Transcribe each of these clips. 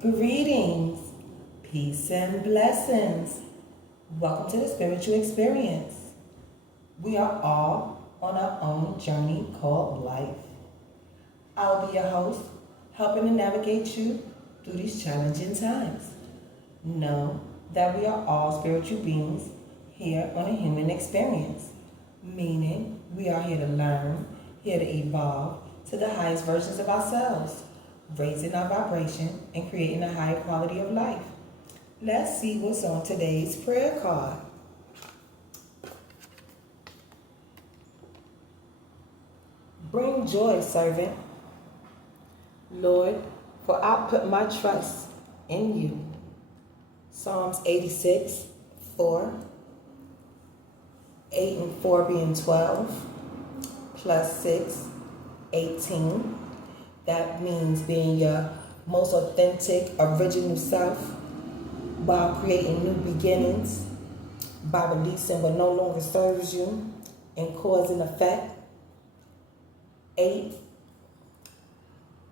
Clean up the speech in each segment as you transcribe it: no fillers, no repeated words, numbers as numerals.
Greetings, peace and blessings. Welcome to the spiritual experience. We are all on our own journey called life. I'll be your host, helping to navigate you through these challenging times. Know that we are all spiritual beings here on a human experience, meaning we are here to learn, here to evolve to the highest versions of ourselves, raising our vibration and creating a higher quality of life. Let's see what's on today's prayer card. Bring joy, servant. Lord, for I put my trust in you. Psalms 86, 4. 8 and 4 being 12, plus 6, 18. That means being your most authentic, original self while creating new beginnings, by releasing what no longer serves you and cause and effect. 8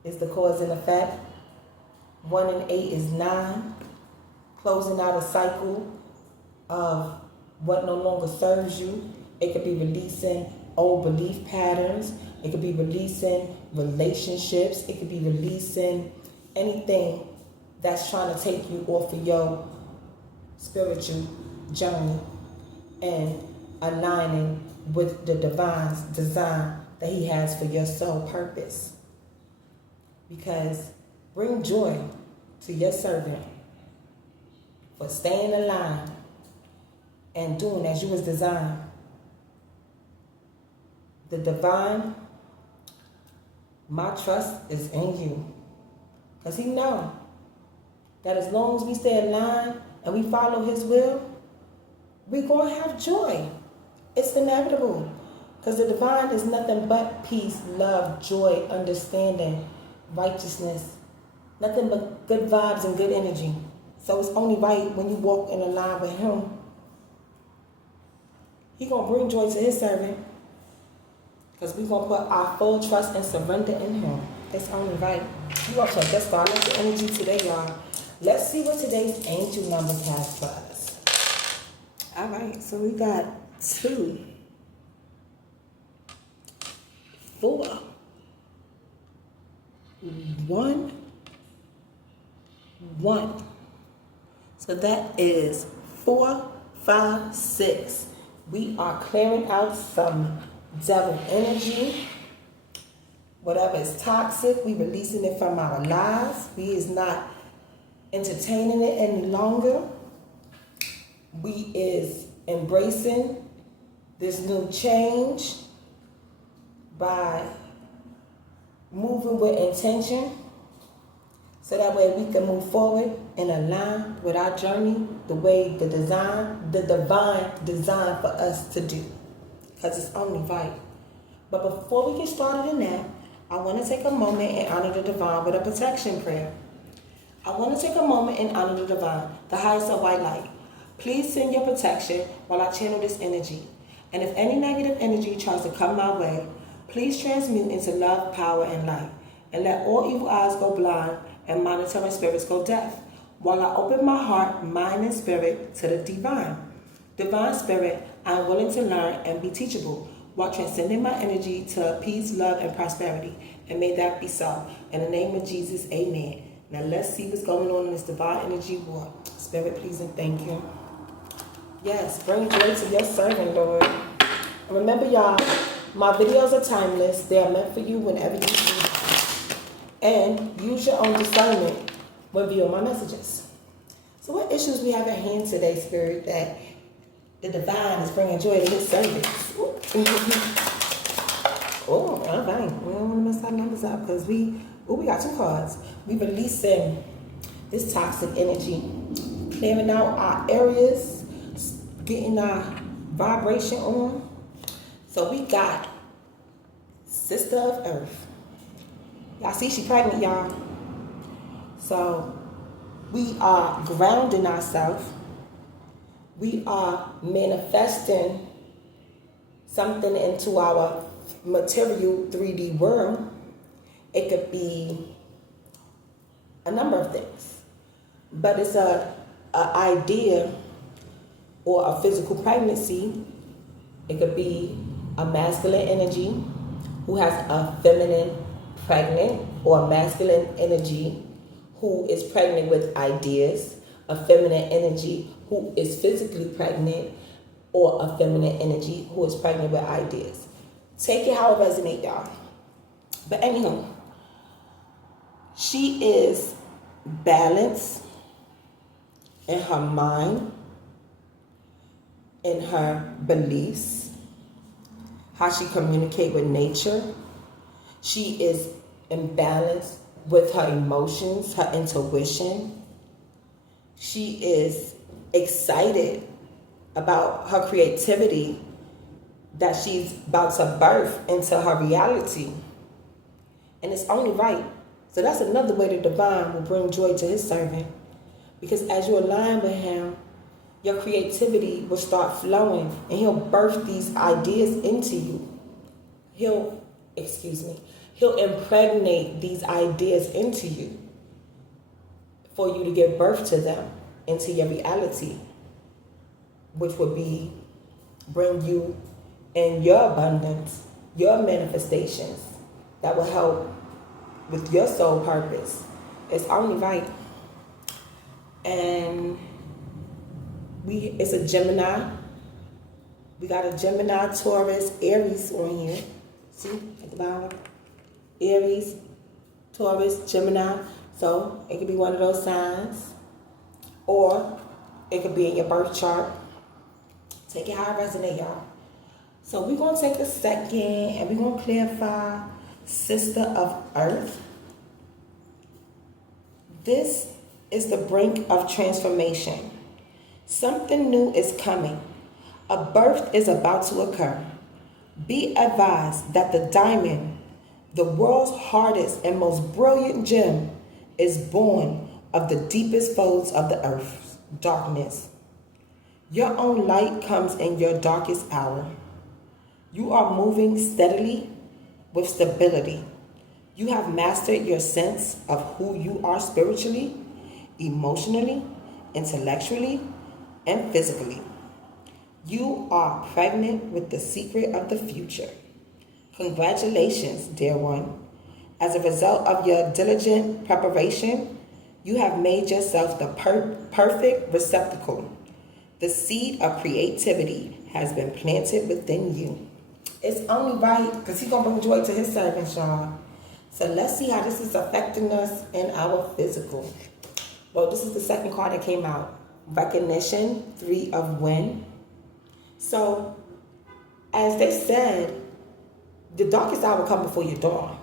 is the cause and effect. 1 and 8 is 9, closing out a cycle of what no longer serves you. It could be releasing old belief patterns. It could be releasing relationships. It could be releasing anything that's trying to take you off of your spiritual journey and aligning with the divine's design that he has for your soul purpose. Because bring joy to your servant for staying aligned and doing as you was designed. The divine, my trust is in you. Because he knows that as long as we stay aligned and we follow his will, we're going to have joy. It's inevitable. Because the divine is nothing but peace, love, joy, understanding, righteousness. Nothing but good vibes and good energy. So it's only right when you walk in line with him. He's going to bring joy to his servant. Because we're going to put our full trust and surrender in him. It's only right. You want to just start with the energy today, y'all. Let's see what today's angel numbers has for us. All right, so we got 2, 4, 1, 1. So that is 4, 5, 6. We are clearing out some devil energy. Whatever is toxic, we releasing it from our lives. We is not entertaining it any longer. We is embracing this new change by moving with intention, so that way we can move forward and align with our journey the way the divine design for us to do. Because it's only right. But before we get started in that, I want to take a moment and honor the divine with a protection prayer. I want to take a moment and honor the divine, the highest of white light. Please send your protection while I channel this energy. And if any negative energy tries to come my way, please transmute into love, power, and light. And let all evil eyes go blind and monitoring spirits go deaf, while I open my heart, mind, and spirit to the divine. Divine spirit, I am willing to learn and be teachable, while transcending my energy to peace, love, and prosperity. And may that be so. In the name of Jesus, amen. Now let's see what's going on in this divine energy war. Spirit, please and thank you. Yes, bring joy to your servant, Lord. And remember, y'all, my videos are timeless. They are meant for you whenever you see them. And use your own discernment when viewing my messages. So what issues we have at hand today, Spirit, that the divine is bringing joy to his servants? Oh, all right. We don't want to mess our numbers up because we got 2 cards. We releasing this toxic energy, clearing out our areas, getting our vibration on. So we got Sister of Earth. Y'all see she pregnant, y'all. So we are grounding ourselves. We are manifesting something into our material 3D world. It could be a number of things. But it's a idea or a physical pregnancy. It could be a masculine energy who has a feminine pregnant, or a masculine energy who is pregnant with ideas, a feminine energy who is physically pregnant, or a feminine energy who is pregnant with ideas. Take it how it resonates, y'all. But anywho, she is balanced in her mind, in her beliefs, how she communicates with nature. She is in balance with her emotions, her intuition. She is excited about her creativity that she's about to birth into her reality. And it's only right. So that's another way the divine will bring joy to his servant. Because as you align with him, your creativity will start flowing and he'll birth these ideas into you. He'll impregnate these ideas into you for you to give birth to them into your reality, which would be bring you in your abundance, your manifestations that will help with your soul purpose. It's only right. And it's a Gemini. We got a Gemini, Taurus, Aries on here. See at the bottom? Aries, Taurus, Gemini. So it could be one of those signs. Or it could be in your birth chart. Take it how it resonates, y'all. So we're going to take a second and we're going to clarify Sister of Earth. This is the brink of transformation. Something new is coming. A birth is about to occur. Be advised that the diamond, the world's hardest and most brilliant gem, is born of the deepest folds of the earth's darkness. Your own light comes in your darkest hour. You are moving steadily with stability. You have mastered your sense of who you are spiritually, emotionally, intellectually, and physically. You are pregnant with the secret of the future. Congratulations, dear one. As a result of your diligent preparation, you have made yourself the perfect receptacle. The seed of creativity has been planted within you. It's only right, because he's going to bring joy to his servants, y'all. So let's see how this is affecting us in our physical. Well, this is the second card that came out. Recognition, 3 of Wind. So, as they said, the darkest hour come before your dawn.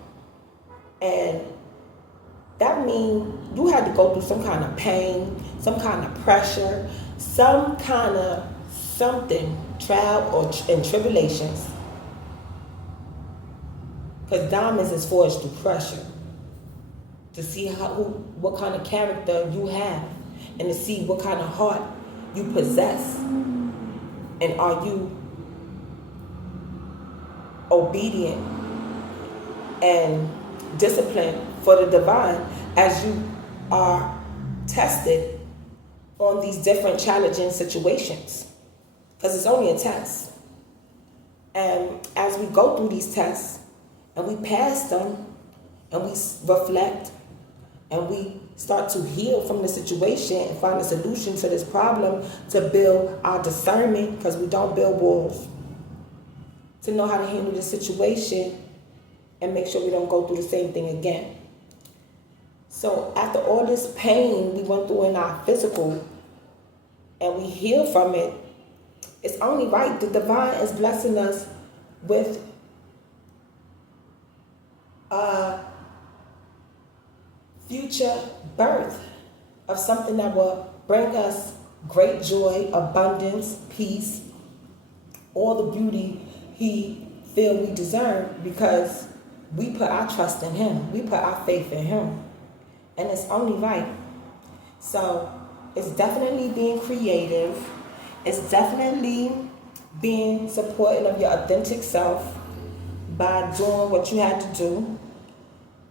And that means you had to go through some kind of pain, some kind of pressure, some kind of something, trial and tribulations. Because diamonds is forged through pressure. To see what kind of character you have. And to see what kind of heart you possess. And are you obedient and disciplined for the divine as you are tested on these different challenging situations? Because it's only a test. And as we go through these tests and we pass them and we reflect and we start to heal from the situation and find a solution to this problem, to build our discernment, because we don't build walls, to know how to handle the situation and make sure we don't go through the same thing again. So after all this pain we went through in our physical and we heal from it, it's only right. The divine is blessing us with a future birth of something that will bring us great joy, abundance, peace, all the beauty he feel we deserve, because we put our trust in him. We put our faith in him. And it's only right. So it's definitely being creative. It's definitely being supportive of your authentic self by doing what you had to do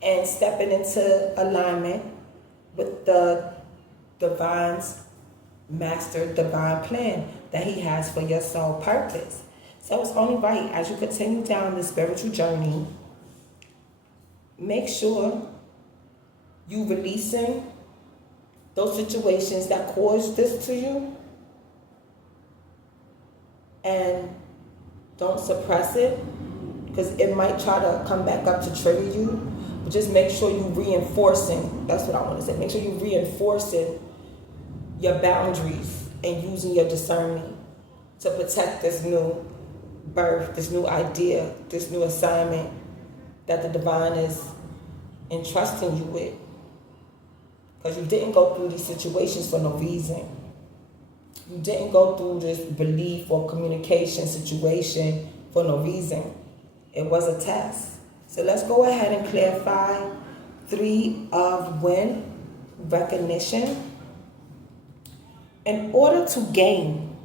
and stepping into alignment with the divine's master divine plan that he has for your soul purpose. So it's only right, as you continue down this spiritual journey, make sure you releasing those situations that caused this to you, and don't suppress it, because it might try to come back up to trigger you. But just make sure you reinforcing, that's what I want to say, make sure you reinforcing your boundaries and using your discernment to protect this new birth, this new idea, this new assignment that the divine is entrusting you with. Because you didn't go through these situations for no reason. You didn't go through this belief or communication situation for no reason. It was a test. So let's go ahead and clarify 3 of win, recognition. In order to gain,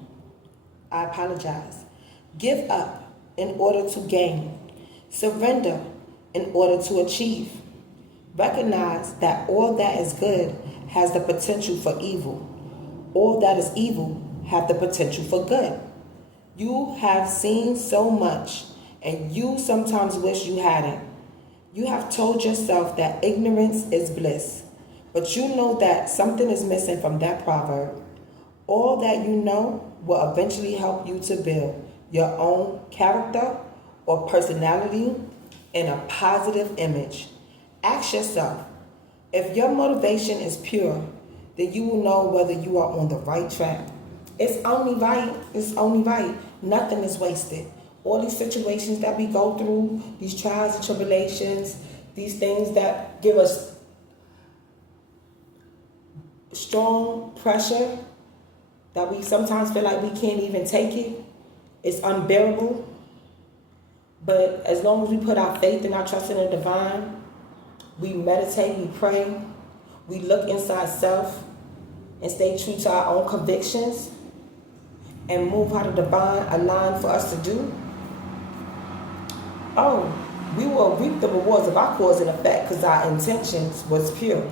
I apologize. Give up in order to gain. Surrender in order to achieve. Recognize that all that is good has the potential for evil. All that is evil have the potential for good. You have seen so much, and you sometimes wish you hadn't. You have told yourself that ignorance is bliss, but you know that something is missing from that proverb. All that you know will eventually help you to build your own character or personality in a positive image. Ask yourself, if your motivation is pure, then you will know whether you are on the right track. It's only right. It's only right. Nothing is wasted. All these situations that we go through, these trials and tribulations, these things that give us strong pressure, that we sometimes feel like we can't even take it. It's unbearable. But as long as we put our faith and our trust in the divine, we meditate, we pray, we look inside self and stay true to our own convictions and move how the divine aligned for us to do, we will reap the rewards of our cause and effect because our intentions was pure.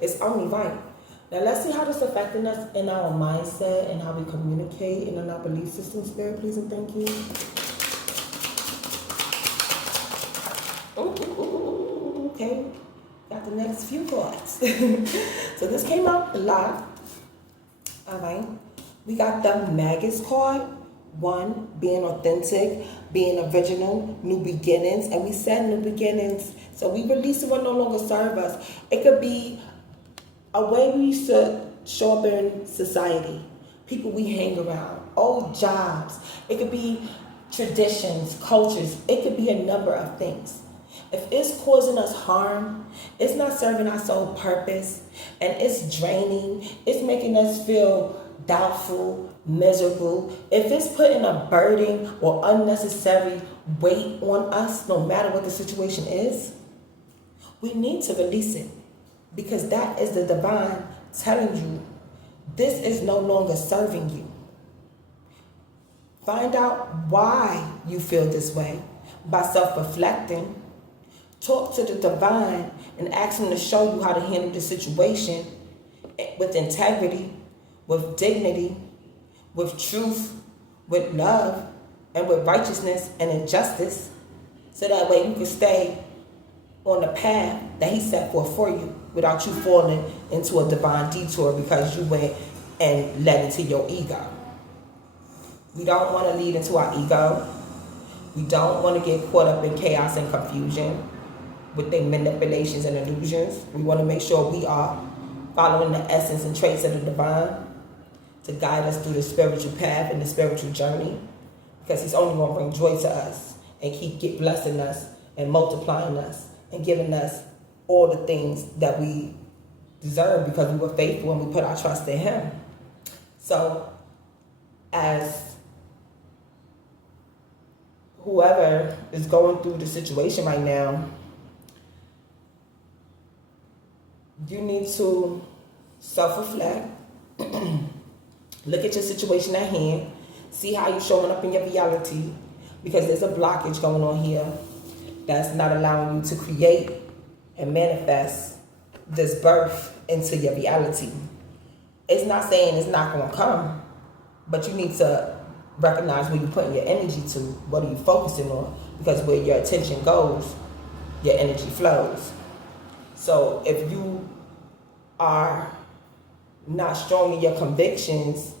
It's only right. Now let's see how this affecting us in our mindset and how we communicate and in our belief system. Spirit, please and thank you. Okay, got the next few cards. So this came out a lot. All right, we got the Magus card. 1, being authentic, being original, new beginnings. And we said new beginnings. So we release what no longer serve us. It could be a way we used to show up in society, people we hang around, old jobs. It could be traditions, cultures. It could be a number of things. If it's causing us harm, it's not serving our soul purpose, and it's draining, it's making us feel doubtful, miserable, if it's putting a burden or unnecessary weight on us, no matter what the situation is, we need to release it, because that is the divine telling you this is no longer serving you. Find out why you feel this way by self-reflecting. Talk to the divine and ask him to show you how to handle the situation with integrity, with dignity, with truth, with love, and with righteousness and injustice, so that way you can stay on the path that he set forth for you without you falling into a divine detour because you went and led into your ego. We don't want to lead into our ego. We don't want to get caught up in chaos and confusion with their manipulations and illusions. We want to make sure we are following the essence and traits of the divine to guide us through the spiritual path and the spiritual journey, because he's only going to bring joy to us and keep blessing us and multiplying us and giving us all the things that we deserve because we were faithful and we put our trust in him. So as whoever is going through the situation right now, you need to self-reflect. Look at your situation at hand. See how you're showing up in your reality, because there's a blockage going on here that's not allowing you to create and manifest this birth into your reality. It's not saying it's not going to come, but you need to recognize where you're putting your energy to. What are you focusing on? Because where your attention goes, your energy flows. So if you are not strong in your convictions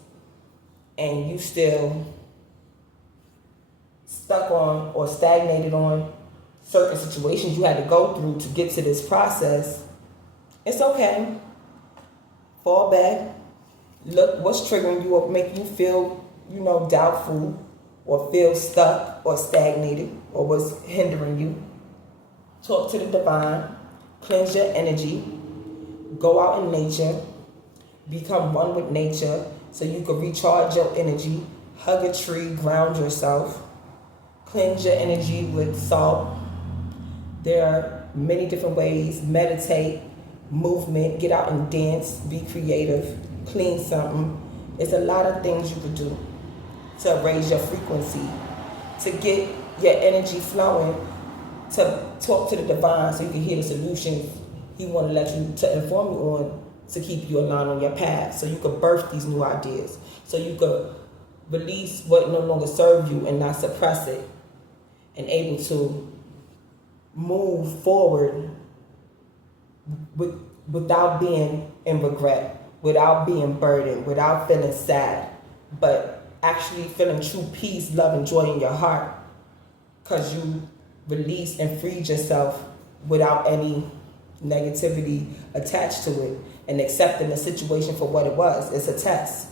and you still stuck on or stagnated on certain situations you had to go through to get to this process, it's okay. Fall back. Look what's triggering you or make you feel, doubtful or feel stuck or stagnated or what's hindering you. Talk to the divine. Cleanse your energy. Go out in nature. Become one with nature so you can recharge your energy. Hug a tree. Ground yourself. Cleanse your energy with salt. There are many different ways. Meditate. Movement. Get out and dance. Be creative. Clean something. There's a lot of things you could do to raise your frequency, to get your energy flowing, to talk to the divine so you can hear the solutions he want to let you, to inform you on, to keep you aligned on your path, so you could birth these new ideas, so you could release what no longer serves you and not suppress it, and able to move forward without being in regret, without being burdened, without feeling sad, but actually feeling true peace, love, and joy in your heart because you released and freed yourself without any negativity attached to it and accepting the situation for what it was. It's a test.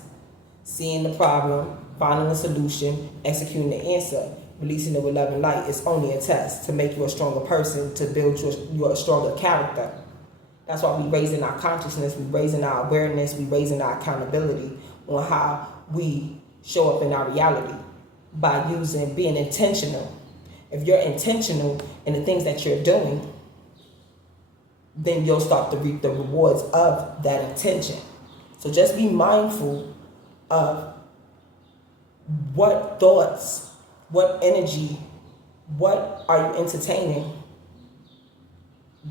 Seeing the problem, finding a solution, executing the answer, releasing it with love and light. It's only a test to make you a stronger person, to build your stronger character. That's why we're raising our consciousness, we're raising our awareness, we're raising our accountability on how we show up in our reality by being intentional. If you're intentional in the things that you're doing, then you'll start to reap the rewards of that intention. So just be mindful of what thoughts, what energy, what are you entertaining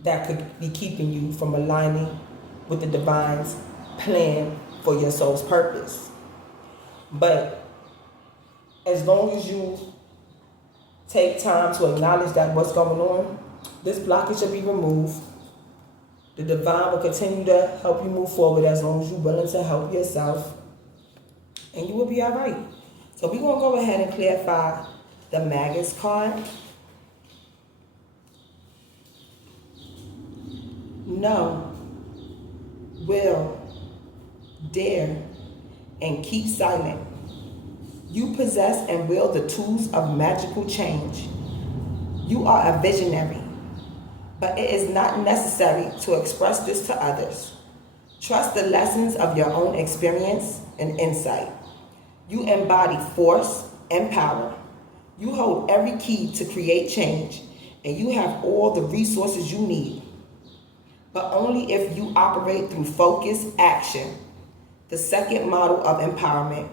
that could be keeping you from aligning with the divine's plan for your soul's purpose. But as long as you take time to acknowledge that what's going on, this blockage will be removed. The divine will continue to help you move forward as long as you're willing to help yourself. And you will be all right. So we're going to go ahead and clarify the Magus card. Know, will, dare, and keep silent. You possess and wield the tools of magical change. You are a visionary, but it is not necessary to express this to others. Trust the lessons of your own experience and insight. You embody force and power. You hold every key to create change, and you have all the resources you need. But only if you operate through focused action. The second model of empowerment.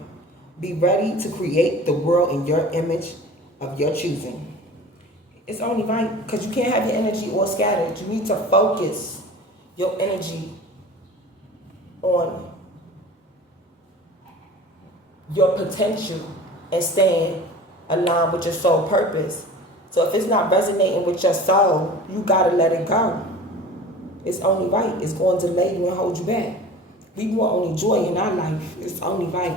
Be ready to create the world in your image of your choosing. It's only right, because you can't have your energy all scattered. You need to focus your energy on your potential and staying aligned with your soul purpose. So if it's not resonating with your soul, you gotta let it go. It's only right. It's going to delay you and hold you back. We want only joy in our life. It's only right.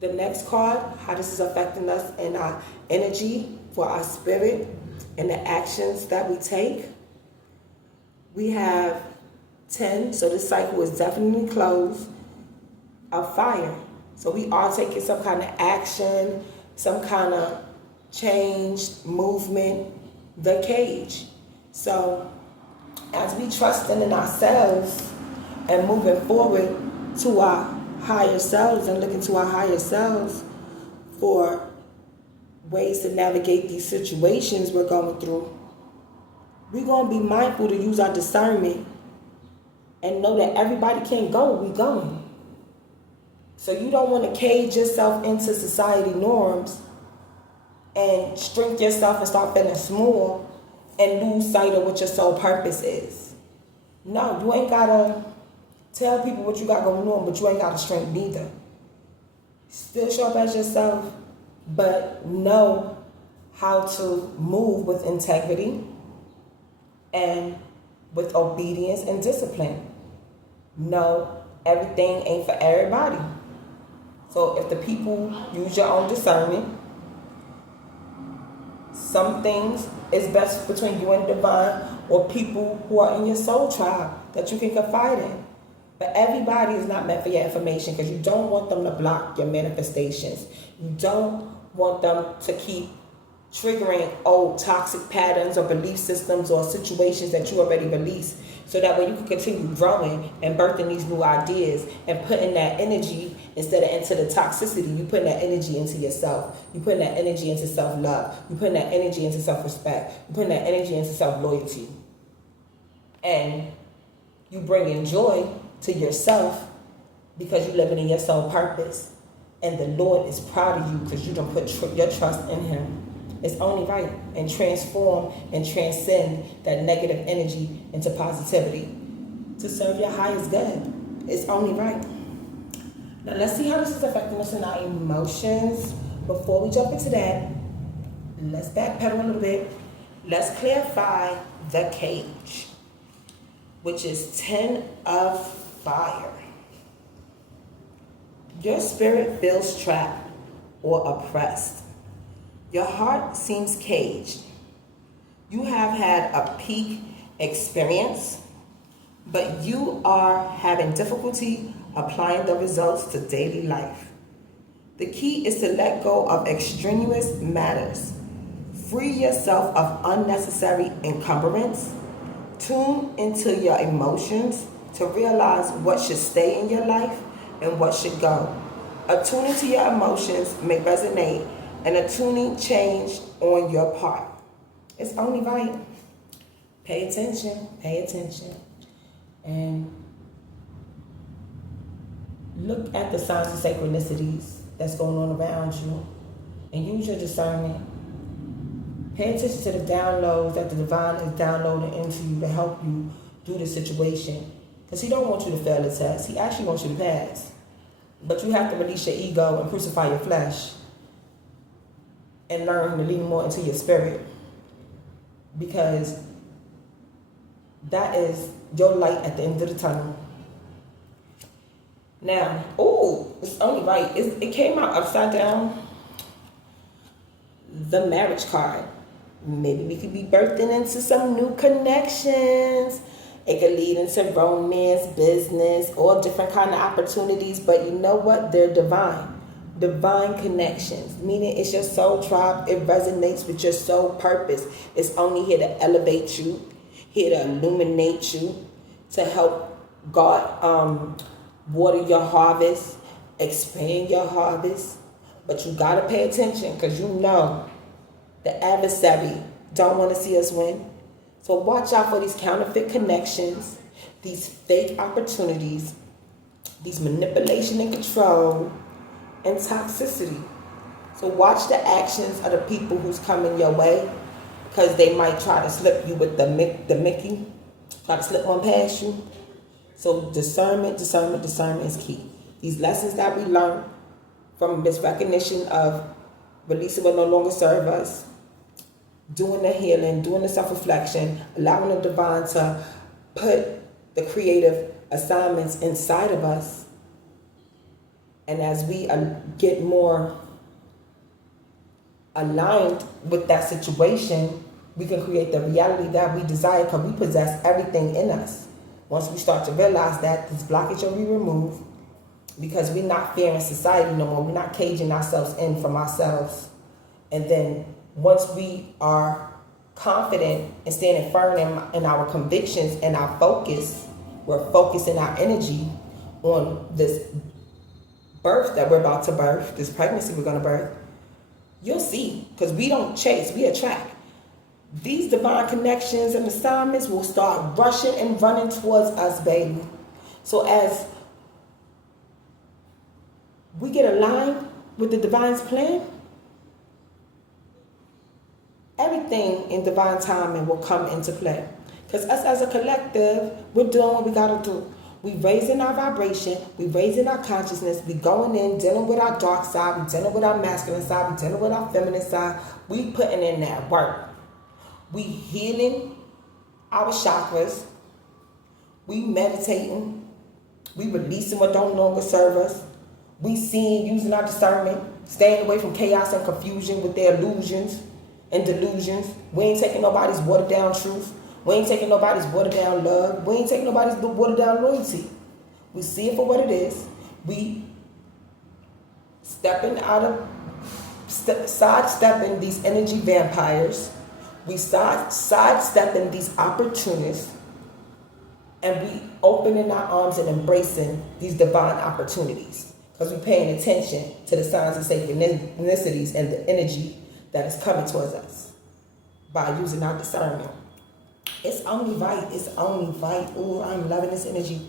The next card, how this is affecting us in our energy, for our spirit, and the actions that we take. We have 10, so this cycle is definitely closed, of fire. So we are taking some kind of action, some kind of change, movement, the cage. So as we trust in ourselves and moving forward to our higher selves and looking to our higher selves for ways to navigate these situations we're going through, we're going to be mindful to use our discernment and know that everybody can't go where we're going. So you don't want to cage yourself into society norms and shrink yourself and start feeling small and lose sight of what your soul purpose is. No, you ain't gotta tell people what you got going on, but you ain't got a strength neither. Still show up as yourself, but know how to move with integrity and with obedience and discipline. No, everything ain't for everybody. So if the people use your own discernment, some things is best between you and divine or people who are in your soul tribe that you can confide in. But everybody is not meant for your information because you don't want them to block your manifestations. You don't want them to keep triggering old toxic patterns or belief systems or situations that you already released, so that way you can continue growing and birthing these new ideas and putting that energy instead of into the toxicity. You putting that energy into yourself. You putting that energy into self-love. You putting that energy into self-respect. You putting that energy into self-loyalty. And you bringing joy to yourself because you're living in your soul purpose. And the Lord is proud of you because you don't put your trust in Him. It's only right, and transform and transcend that negative energy into positivity to serve your highest good. It's only right. Now let's see how this is affecting us in our emotions. Before we jump into that, let's backpedal a little bit. Let's clarify the cage, which is 10 of fire. Your spirit feels trapped or oppressed. Your heart seems caged. You have had a peak experience, but you are having difficulty applying the results to daily life. The key is to let go of extraneous matters. Free yourself of unnecessary encumbrance. Tune into your emotions to realize what should stay in your life and what should go. Attuning to your emotions may resonate, and a tuning change on your part. It's only right. Pay attention, and look at the signs of synchronicities that's going on around you, and use your discernment. Pay attention to the downloads that the divine is downloading into you to help you do the situation, because He don't want you to fail the test. He actually wants you to pass, but you have to release your ego and crucify your flesh and learn to lean more into your spirit, because that is your light at the end of the tunnel. Now, it's only right. It came out upside down. The marriage card. Maybe we could be birthing into some new connections. It could lead into romance, business, all different kind of opportunities. But you know what? They're divine. Divine connections, meaning it's your soul tribe. It resonates with your soul purpose. It's only here to elevate you, here to illuminate you, to help God water your harvest, expand your harvest. But you gotta pay attention, because you know the adversary don't want to see us win. So watch out for these counterfeit connections, these fake opportunities, these manipulation and control, and toxicity. So watch the actions of the people who's coming your way, because they might try to slip you with the Mickey, try to slip one past you. So discernment is key. These lessons that we learn from this recognition of releasing what no longer serve us, doing the healing, doing the self-reflection, allowing the divine to put the creative assignments inside of us. And as we get more aligned with that situation, we can create the reality that we desire, because we possess everything in us. Once we start to realize that, this blockage will be removed, because we're not fearing society no more. We're not caging ourselves in from ourselves. And then once we are confident and standing firm in our convictions and our focus, we're focusing our energy on this birth that we're about to birth, this pregnancy we're going to birth, you'll see, because we don't chase, we attract. These divine connections and assignments will start rushing and running towards us, baby. So as we get aligned with the divine's plan, everything in divine timing will come into play. Because us as a collective, we're doing what we got to do. We raising our vibration, we raising our consciousness, we going in, dealing with our dark side, we dealing with our masculine side, we dealing with our feminine side, we putting in that work. We healing our chakras, we meditating, we releasing what don't longer serve us, we seeing, using our discernment, staying away from chaos and confusion with their illusions and delusions. We ain't taking nobody's watered down truth. We ain't taking nobody's watered down love. We ain't taking nobody's watered down loyalty. We see it for what it is. We sidestepping these energy vampires. We sidestepping these opportunists. And we opening our arms and embracing these divine opportunities. Because we're paying attention to the signs and synchronicities and the energy that is coming towards us by using our discernment. It's only right. It's only right. Oh, I'm loving this energy.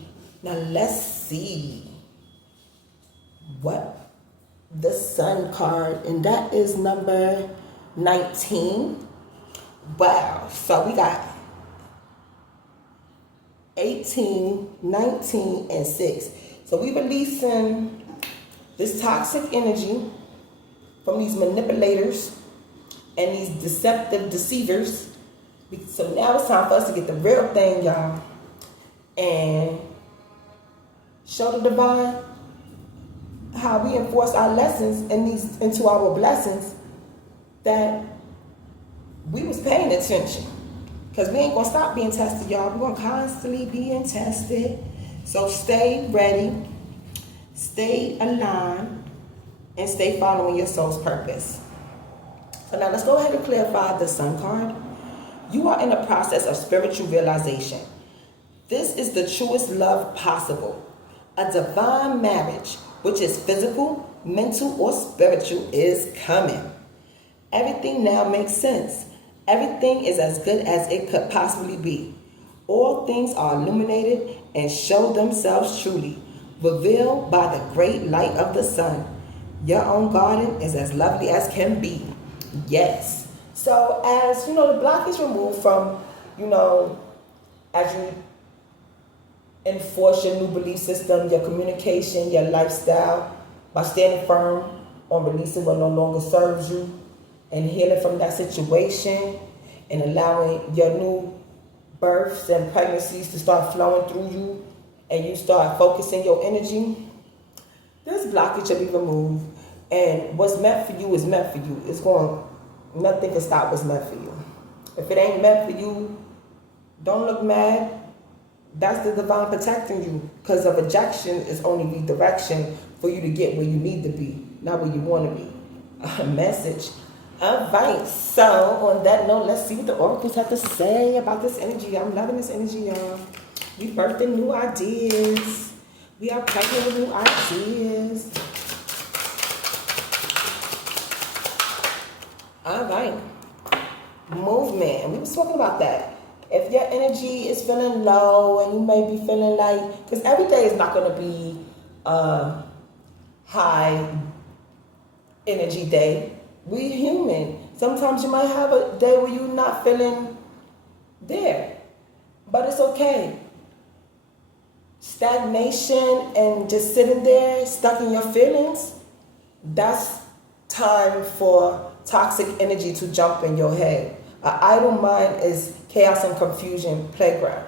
Now let's see what the Sun card, and that is number 19. Wow. So we got 18, 19, and 6. So we releasing this toxic energy from these manipulators and these deceptive deceivers. So now it's time for us to get the real thing, y'all, and show the divine how we enforce our lessons into our blessings, that we was paying attention. Because we ain't going to stop being tested, y'all. We're going to constantly being tested. So stay ready, stay aligned, and stay following your soul's purpose. So now let's go ahead and clarify the Sun card. You are in a process of spiritual realization. This is the truest love possible. A divine marriage, which is physical, mental, or spiritual, is coming. Everything now makes sense. Everything is as good as it could possibly be. All things are illuminated and show themselves truly, revealed by the great light of the sun. Your own garden is as lovely as can be. Yes. So as, the block is removed from, as you enforce your new belief system, your communication, your lifestyle, by standing firm on releasing what no longer serves you and healing from that situation and allowing your new births and pregnancies to start flowing through you, and you start focusing your energy, this blockage will be removed. And what's meant for you is meant for you. Nothing can stop what's meant for you. If it ain't meant for you, don't look mad. That's the divine protecting you. Because a rejection is only redirection for you to get where you need to be, not where you want to be. A message. All right. So on that note, let's see what the oracles have to say about this energy. I'm loving this energy, y'all. We birthing new ideas. We are pregnant with new ideas. All right. Movement. And we was talking about that. If your energy is feeling low and you may be feeling like, because every day is not going to be a high energy day. We human. Sometimes you might have a day where you're not feeling there. But it's okay. Stagnation and just sitting there stuck in your feelings, that's time for toxic energy to jump in your head. An idle mind is chaos and confusion playground.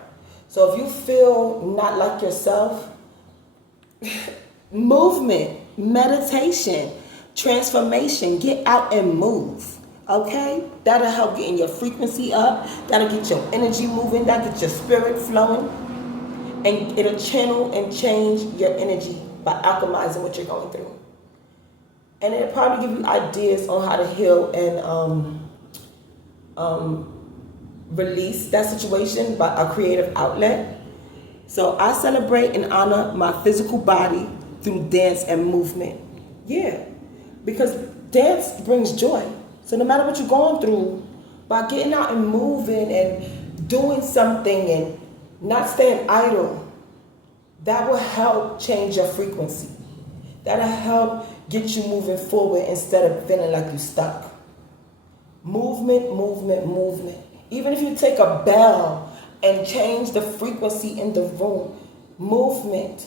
So if you feel not like yourself, movement, meditation, transformation, get out and move. Okay? That'll help getting your frequency up. That'll get your energy moving. That'll get your spirit flowing. And it'll channel and change your energy by alchemizing what you're going through. And it'll probably give you ideas on how to heal and release that situation by a creative outlet. So I celebrate and honor my physical body through dance and movement. Yeah, because dance brings joy. So no matter what you're going through, by getting out and moving and doing something and not staying idle, that will help change your frequency. That'll help get you moving forward instead of feeling like you're stuck. Movement, movement, movement. Even if you take a bell and change the frequency in the room. Movement.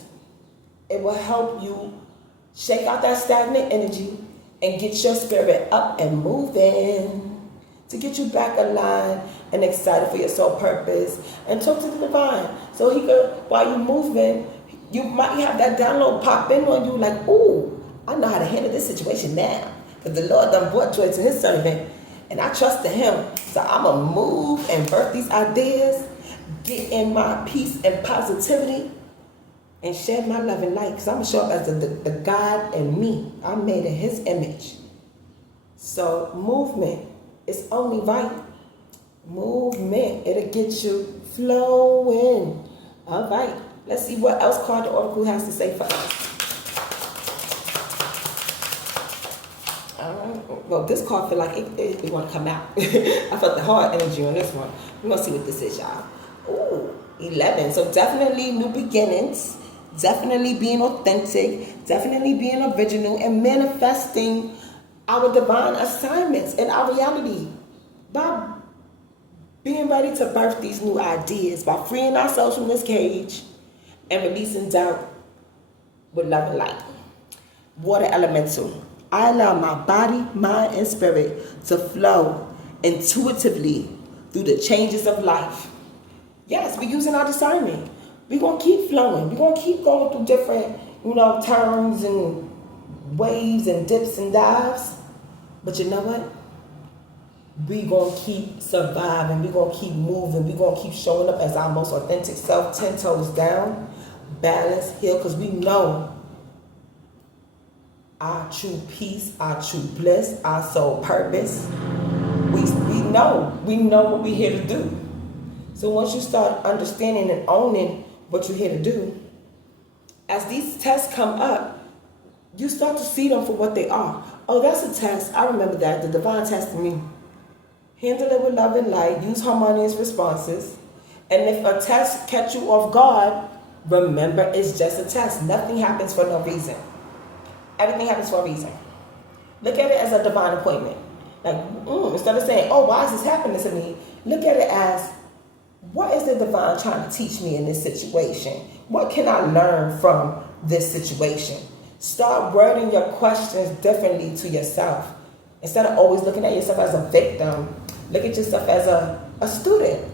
It will help you shake out that stagnant energy and get your spirit up and moving to get you back aligned and excited for your soul purpose. And talk to the divine. So he could, while you're moving, you might have that download pop in on you like, ooh, I know how to handle this situation now. Because the Lord done brought joy to his servant. And I trust in him. So I'm going to move and birth these ideas, get in my peace and positivity, and share my love and light. Because I'm going to show up as the God in me. I'm made in his image. So movement is only right. Movement. It'll get you flowing. All right. Let's see what else card the Oracle has to say for us. Well, this card feel like it want to come out. I felt the hard energy on this one. We're going to see what this is, y'all. Ooh, 11. So definitely new beginnings. Definitely being authentic. Definitely being original. And manifesting our divine assignments in our reality. By being ready to birth these new ideas. By freeing ourselves from this cage. And releasing doubt with love and light. Water elemental. I allow my body, mind, and spirit to flow intuitively through the changes of life. Yes, we're using our discernment. We're going to keep flowing. We're going to keep going through different, turns and waves and dips and dives. But you know what? We're going to keep surviving. We're going to keep moving. We're going to keep showing up as our most authentic self, 10 toes down, balanced, healed, because we know our true peace, our true bliss, our soul purpose. We know what we're here to do. So once you start understanding and owning what you're here to do, as these tests come up, you start to see them for what they are. Oh, that's a test. I remember that. The divine tested me. Handle it with love and light. Use harmonious responses. And if a test catch you off guard, remember it's just a test. Nothing happens for no reason. Everything happens for a reason. Look at it as a divine appointment. Like, instead of saying, oh, why is this happening to me? Look at it as, what is the divine trying to teach me in this situation? What can I learn from this situation? Start wording your questions differently to yourself. Instead of always looking at yourself as a victim, look at yourself as a student.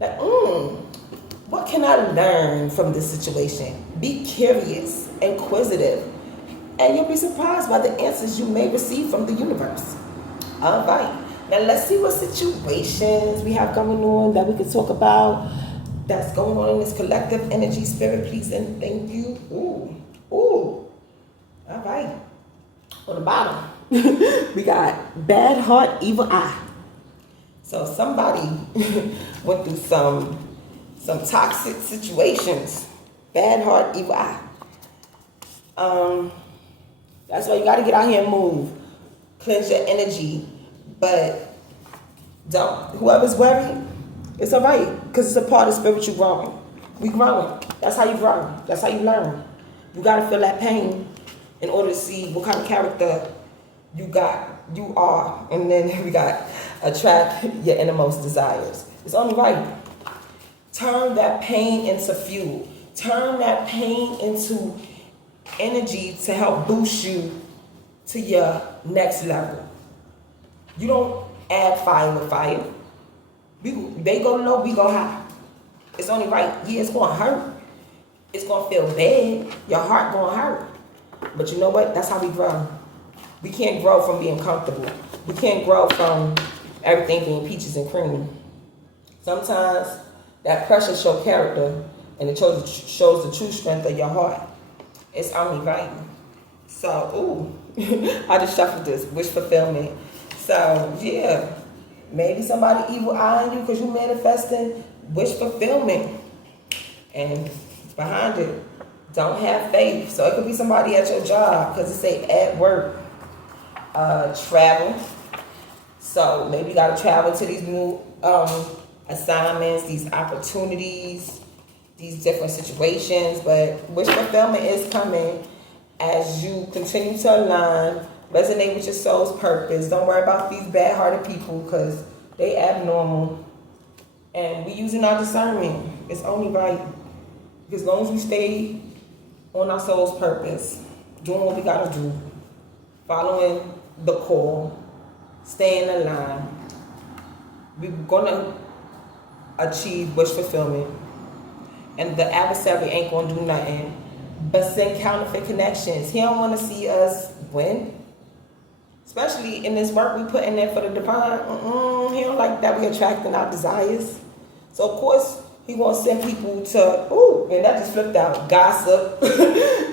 Like, what can I learn from this situation? Be curious, inquisitive. And you'll be surprised by the answers you may receive from the universe. All right. Now let's see what situations we have going on that we can talk about that's going on in this collective energy, spirit, please and thank you. Ooh. All right. On the bottom, we got bad heart, evil eye. So somebody went through some toxic situations. Bad heart, evil eye. That's why you got to get out here and move. Cleanse your energy. But whoever's worried, it's all right. Because it's a part of spiritual growing. We growing. That's how you grow. That's how you learn. You got to feel that pain in order to see what kind of character you are. And then we got attract your innermost desires. It's only right. Turn that pain into fuel. Turn that pain into energy to help boost you to your next level. You don't add fire with fire. They go low, we go high. It's only right. Yeah, it's going to hurt. It's going to feel bad. Your heart going to hurt. But you know what? That's how we grow. We can't grow from being comfortable. We can't grow from everything being peaches and cream. Sometimes that pressure shows character, and it shows the true strength of your heart. It's only right. So, I just shuffled this. Wish fulfillment. So, yeah. Maybe somebody evil eyeing you because you're manifesting wish fulfillment. And behind it, don't have faith. So, it could be somebody at your job because it say at work. Travel. So, maybe you got to travel to these new assignments, these opportunities, these different situations, but wish fulfillment is coming as you continue to align, resonate with your soul's purpose. Don't worry about these bad-hearted people because they abnormal. And we using our discernment. It's only right. Because as long as we stay on our soul's purpose, doing what we gotta do, following the call, staying in line, we're gonna achieve wish fulfillment. And the adversary ain't gonna do nothing but send counterfeit connections. He don't wanna see us win. Especially in this work we put in there for the divine. He don't like that we attracting our desires. So of course, he gonna send people to, and that just flipped out, gossip,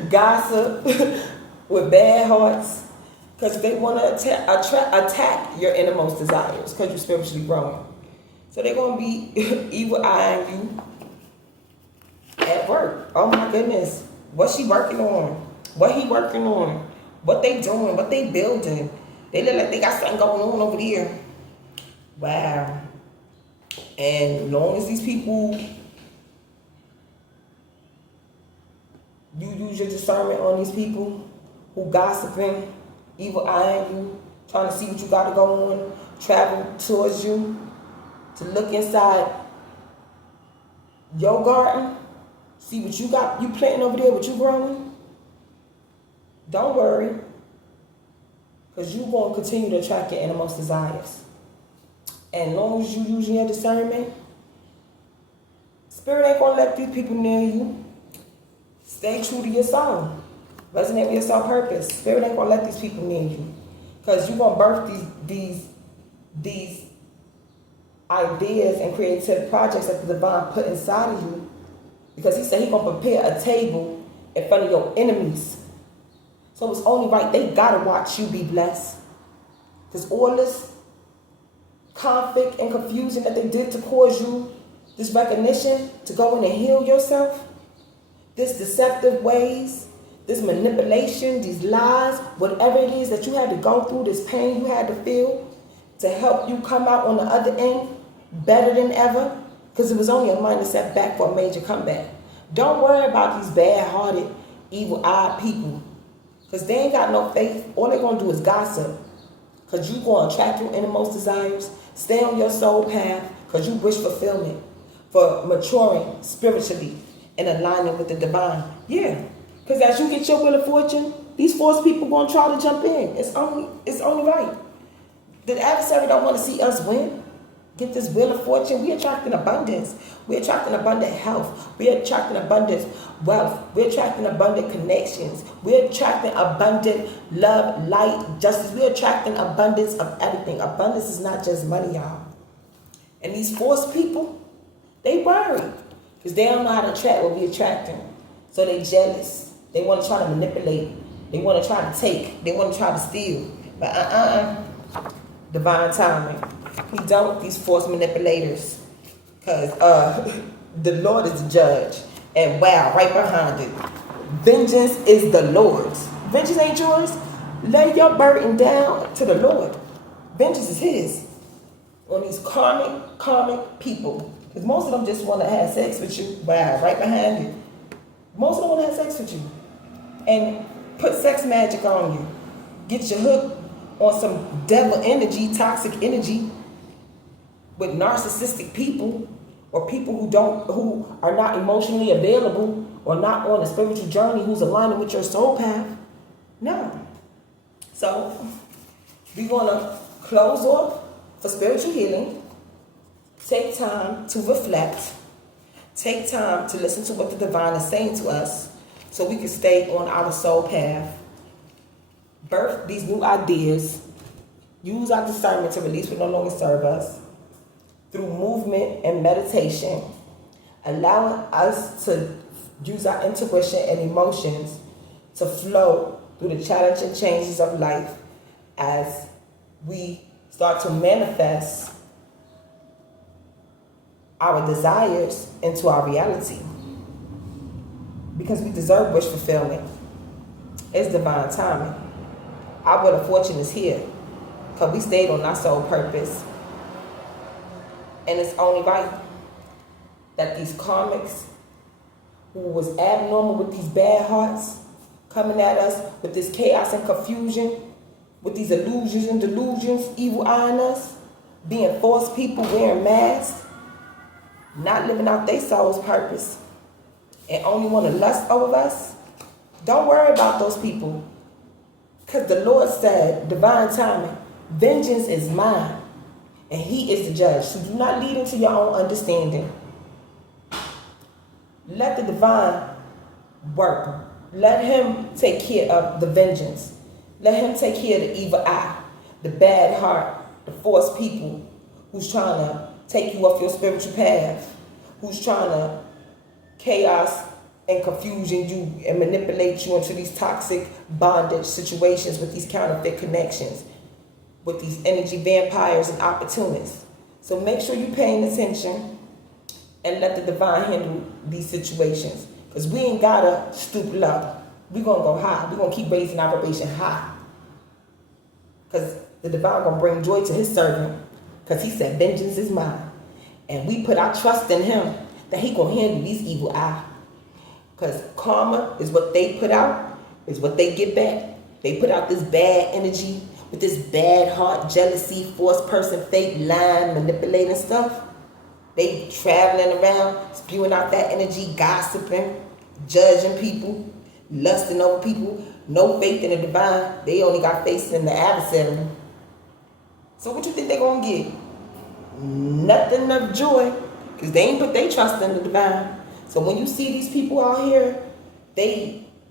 gossip with bad hearts. Because they want to attack your innermost desires because you're spiritually growing. So they're going to be evil eyeing you at work. Oh my goodness. What she working on? What he working on? What they doing? What they building? They look like they got something going on over there. Wow. And as long as these people, you use your discernment on these people who gossiping, evil eyeing you, trying to see what you got to go on, travel towards you, to look inside your garden, see what you got, you planting over there, what you growing. Don't worry, because you're going to continue to attract your innermost desires. And as long as you using your discernment, Spirit ain't going to let these people near you. Stay true to your soul. Resonate with your soul purpose. Spirit ain't going to let these people near you. Because you're going to birth these ideas and creative projects that the divine put inside of you. Because he said he's going to prepare a table in front of your enemies. So it's only right. They got to watch you be blessed. Because all this conflict and confusion that they did to cause you this recognition to go in and heal yourself, this deceptive ways, this manipulation, these lies, whatever it is that you had to go through, this pain you had to feel to help you come out on the other end better than ever, because it was only a minor setback for a major comeback. Don't worry about these bad-hearted, evil-eyed people, because they ain't got no faith. All they're going to do is gossip, because you're going to attract your innermost desires. Stay on your soul path, because you wish fulfillment for maturing spiritually and aligning with the divine. Yeah, because as you get your wheel of fortune, these false people going to try to jump in. It's only right. The adversary don't want to see us win. Get this wheel of fortune. We attracting abundance. We're attracting abundant health. We're attracting abundant wealth. We're attracting abundant connections. We're attracting abundant love, light, justice. We're attracting abundance of everything. Abundance is not just money, y'all. And these false people, they worry because they don't know how to attract what we're attracting. So they jealous. They want to try to manipulate. They want to try to take. They want to try to steal. But divine timing. We done with these false manipulators. Because the Lord is the judge. And wow, right behind it. Vengeance is the Lord's. Vengeance ain't yours. Lay your burden down to the Lord. Vengeance is his. On these karmic people. Because most of them just want to have sex with you. Wow, right behind it. Most of them want to have sex with you. And put sex magic on you. Get your hook on some devil energy, toxic energy with narcissistic people or people who are not emotionally available or not on a spiritual journey who's aligning with your soul path. No. So we're going to close off for spiritual healing. Take time to reflect. Take time to listen to what the divine is saying to us so we can stay on our soul path. Birth these new ideas. Use our discernment to release what no longer serve us. Through movement and meditation. Allowing us to use our intuition and emotions to flow through the challenging changes of life as we start to manifest our desires into our reality. Because we deserve wish fulfillment. It's divine timing. Our wheel of fortune is here because we stayed on our soul purpose. And it's only right that these karmics who was abnormal with these bad hearts coming at us with this chaos and confusion, with these illusions and delusions, evil eyeing us, being false people, wearing masks, not living out their soul's purpose, and only want to lust over us, don't worry about those people. Because the Lord said, divine timing, vengeance is mine, and he is the judge. So do not lead into your own understanding. Let the divine work. Let him take care of the vengeance. Let him take care of the evil eye, the bad heart, the false people who's trying to take you off your spiritual path, who's trying to chaos and confusion you and manipulate you into these toxic bondage situations with these counterfeit connections, with these energy vampires and opportunists. So make sure you're paying attention and let the divine handle these situations. Because we ain't gotta stoop low. We're gonna go high. We're gonna keep raising our vibration high. Because the divine gonna bring joy to his servant. Because he said, vengeance is mine. And we put our trust in him that he gonna handle these evil eye. Because karma is what they put out, is what they get back. They put out this bad energy with this bad heart, jealousy, forced person, fake, lying, manipulating stuff. They traveling around, spewing out that energy, gossiping, judging people, lusting over people. No faith in the divine. They only got faith in the adversary. So what you think they gonna get? Nothing of joy, because they ain't put their trust in the divine. So when you see these people out here,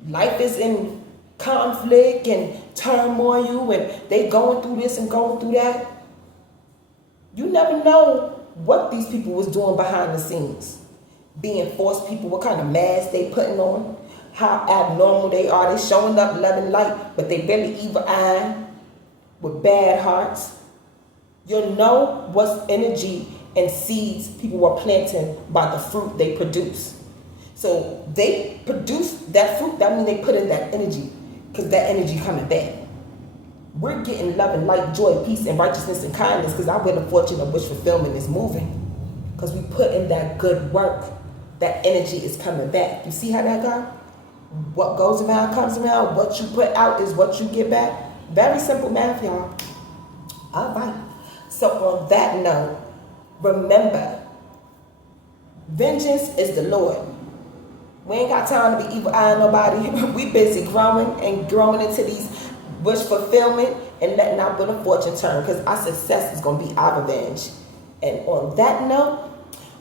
life is in conflict and turmoil, and they going through this and going through that. You never know what these people was doing behind the scenes. Being forced people, what kind of mask they putting on, how abnormal they are. They showing up loving light, but they barely evil eye with bad hearts. You'll know what's energy and seeds people were planting by the fruit they produce. So they produce that fruit, that means they put in that energy, because that energy coming back. We're getting love and light, joy, peace, and righteousness and kindness, because our wheel of fortune of wish fulfillment is moving. Because we put in that good work, that energy is coming back. You see how that goes? What goes around comes around. What you put out is what you get back. Very simple math, y'all. All right. So on that note, remember, vengeance is the Lord. We ain't got time to be evil eyeing nobody. We busy growing and growing into these wish fulfillment and letting our wheel of fortune turn, because our success is going to be our revenge. And on that note,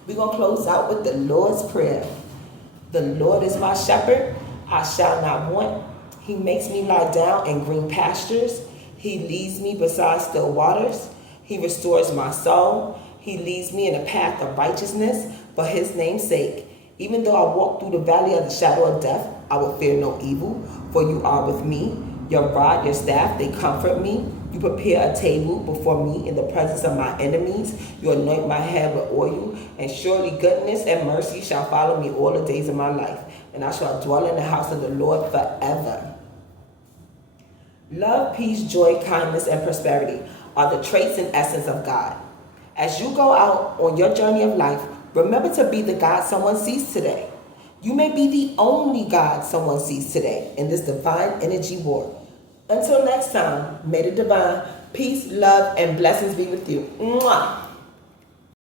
we're going to close out with the Lord's Prayer. The Lord is my shepherd, I shall not want. He makes me lie down in green pastures. He leads me beside still waters. He restores my soul. He leads me in a path of righteousness for his name's sake. Even though I walk through the valley of the shadow of death, I will fear no evil, for you are with me. Your rod, your staff, they comfort me. You prepare a table before me in the presence of my enemies. You anoint my head with oil, and surely goodness and mercy shall follow me all the days of my life, and I shall dwell in the house of the Lord forever. Love, peace, joy, kindness, and prosperity are the traits and essence of God. As you go out on your journey of life, remember to be the God someone sees today. You may be the only God someone sees today in this divine energy war. Until next time, may the divine peace, love, and blessings be with you. Mwah.